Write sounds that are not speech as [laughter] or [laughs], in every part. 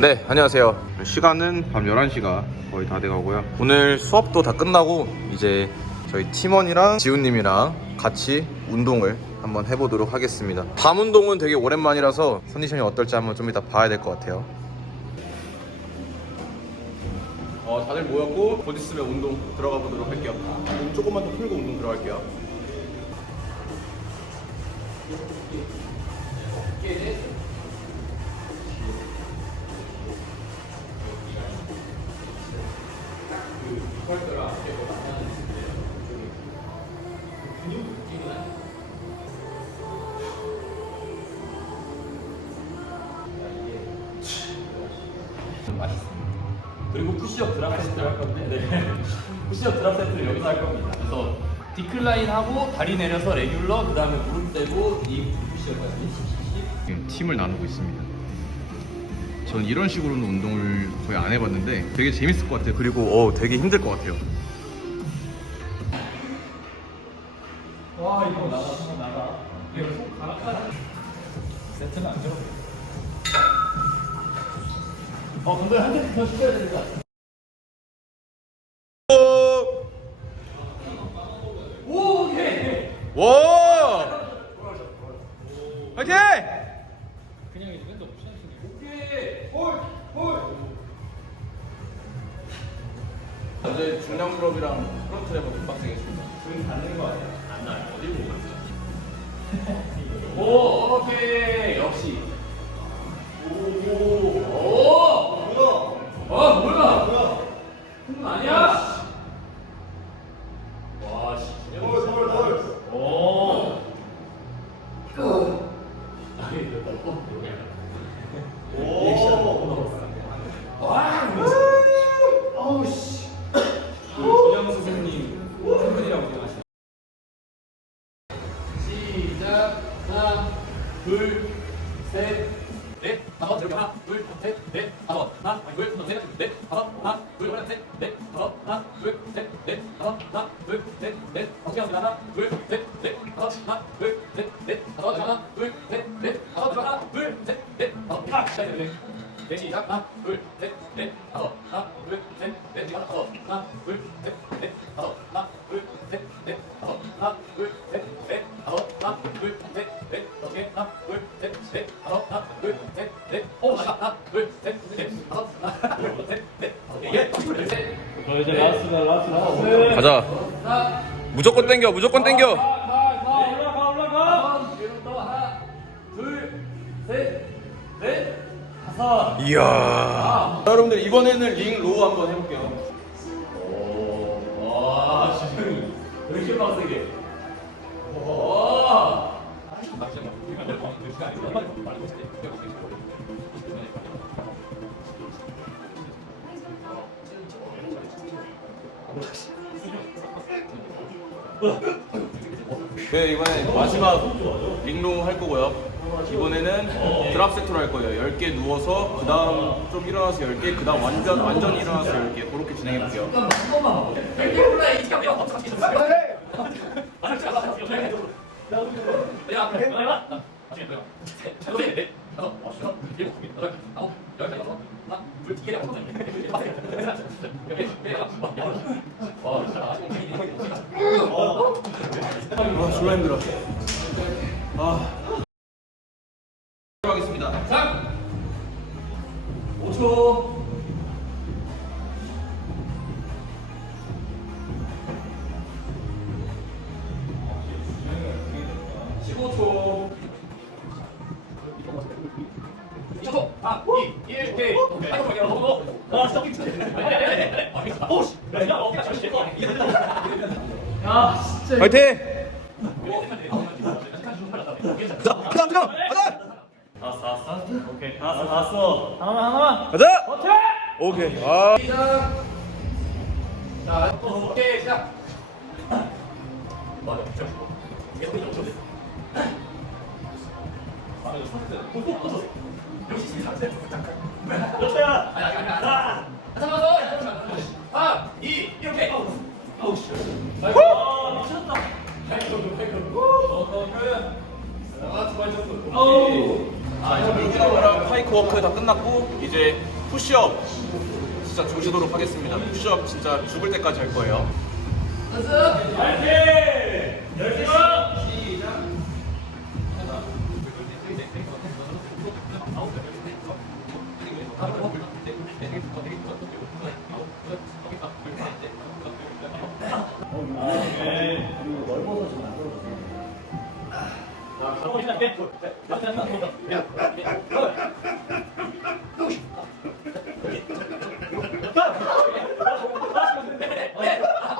네, 안녕하세요. 시간은 밤 11시가 거의 다 돼가고요. 오늘 수업도 다 끝나고 이제 저희 팀원이랑 지훈님이랑 같이 운동을 한번 해보도록 하겠습니다. 밤 운동은 되게 오랜만이라서 컨디션이 어떨지 한번 좀 이따 봐야 될 것 같아요. 어, 다들 모였고 곧 있으면 운동 들어가 보도록 할게요. 몸 조금만 더 풀고 운동 들어갈게요. 그리고 푸시업 드랍 세트 할 건데, 네. [laughs] 푸시업 드랍 세트를 여기서 할 겁니다. 그래서 디클라인 하고 다리 내려서 레귤러, 그 다음에 무릎 떼고 이 푸시업까지. 팀을 나누고 있습니다. 전 이런 식으로는 운동을 거의 안 해봤는데 되게 재밌을 것 같아요. 그리고 어, 되게 힘들 것 같아요. 와 이거 나가, 이거 나가. 이거 손 가락하라. 세트는 안 들어. 어, 근데 한대 더 시켜야 되니까. 오, 중량 풀업이랑 프론트 레버 좀 빡세겠습니다. 지금 닿는 거 아니야? 안 나요. 어디 보고 있어? 오, 오케이. 역시. 오, 오, 뭐야? 어, 뭐야? 뭐야? 큰 아니야? 와, 씨. 헐, 헐, 헐. 오. 아니. 오. 하나, 둘, 셋, 넷, 다섯, 하나, 둘, 셋, 넷, 다섯, 하나, 둘, 셋, 넷, 다섯, 하나, 둘, 셋, 넷, 다섯, 하나, 둘, 셋, 넷, 어떻게 하면 하나, 둘, 셋, 넷, 다섯, 하나, 둘, 셋, 넷, 다섯, 하나, 둘, 셋, 넷, 다섯, 하나, 둘, 셋, 넷, 다섯, 하나, 네. 네, 시작. 하나, 둘, 셋, 넷, 이제 라스트다 라스트 라스트 가자. 무조건 땡겨, 무조건 땡겨. 올라가 올라가 또 하나, 둘, 셋, 넷, 다섯. 이야. 자, 여러분들 이번에는 링 로우 한번 해볼게요. 네, 이번에 마지막 링 로우 할 거고요. 이번에는 드랍 세트로 할 거예요. 10개 누워서 그 다음 좀 일어나서 10개, 그 다음 완전 완전 일어나서 10개 그렇게 진행해 볼게요. 아, 졸라 힘들어. 아. 하겠습니다. 5초. 십오 초. 2초. 3, 2, 1, 오케이. 아이고, 저기, 어, 어. 아, 스톱. 오, 씨. 야, 야, 어, 야, 야, 진짜. 화이팅! 자, 그다음 그다음 가자. 오케이 알았어 알았어 하나만 하나만 가자. 버텨 오케이. 아. 시작. 자, 오케이, 시작. 맞아, 이게 또 이렇게 돼. 아, 이거 섰어. 역시 진짜 안 돼. 버텨 워크 다 끝났고 이제 푸시업 진짜 조지도록 하겠습니다. 푸시업 진짜 죽을 때까지 할 거예요.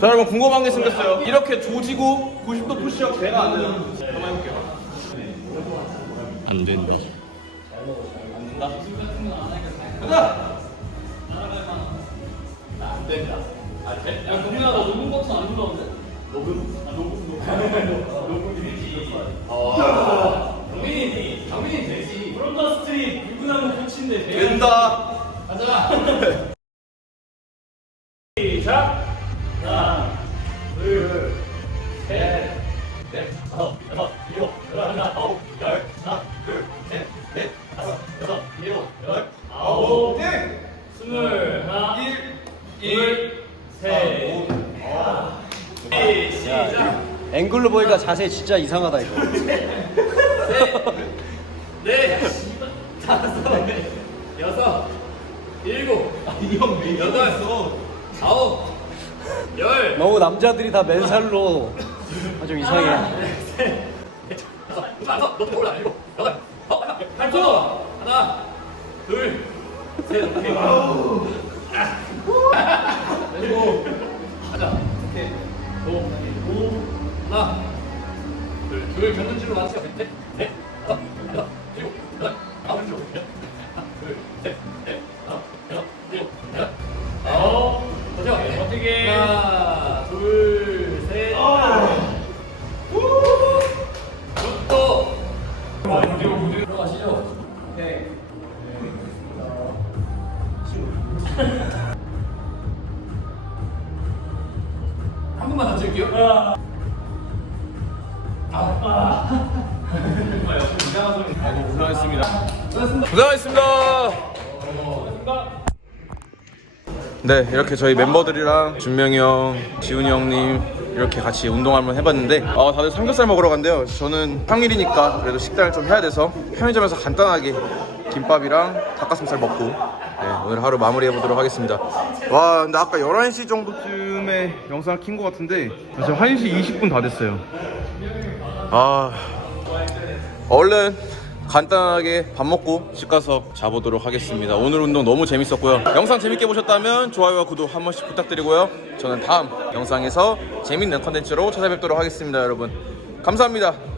자 여러분 궁금한 게 생겼어요. 이렇게 조지고 90도 푸시업 배가 안 돼요. 한번 해볼게요. 안 된다. 가자. 야, 동민아, 너 녹음 버튼 안 눌렀는데? 녹음? 아, 녹음, 녹음. [laughs] 녹음. 장민이, 장민이 되지. 코치인데. 된다. 가자. [laughs] 시작. 하나, 둘, 셋, 넷, 다섯, 여섯, 일곱, 여덟, 하나, 아홉, 열, 하나, 둘, 셋, 넷, 다섯, 여섯, 일곱, 여덟, 아홉, 스물, 하나, 둘, 셋, 넷, 시작. 앵글로 보니까 자세 진짜 이상하다 이거. [laughs] 넷, 다섯, 여섯, 일곱, 여덟, 아홉, 열, 너무 남자들이 다 맨살로. 아, 좀 이상해. 하나, 너 몰라 일곱, 여덟, 어, 하나, 팔 하나, 둘, 셋, 넷, 일곱, 하자, 셋, 오, 오, 하나, 둘, 둘 경문지로 맞춰, 셋, 넷, 다섯, 여섯, 들어가시죠. 네. 한 번만 더 찍을게요. 고생하셨습니다. 고생하셨습니다. 네, 이렇게 저희 멤버들이랑 준명이 형, 지훈이 형님 이렇게 같이 운동 한번 해봤는데 어, 다들 삼겹살 먹으러 간대요. 저는 평일이니까 그래도 식단을 좀 해야 돼서 편의점에서 간단하게 김밥이랑 닭가슴살 먹고 네, 오늘 하루 마무리 해 보도록 하겠습니다. 와, 근데 아까 11시 정도쯤에 영상을 킨 것 같은데 지금 1시 20분 다 됐어요. 아, 얼른 간단하게 밥 먹고 집 가서 자보도록 하겠습니다. 오늘 운동 너무 재밌었고요. 영상 재밌게 보셨다면 좋아요와 구독 한 번씩 부탁드리고요. 저는 다음 영상에서 재밌는 컨텐츠로 찾아뵙도록 하겠습니다, 여러분. 감사합니다.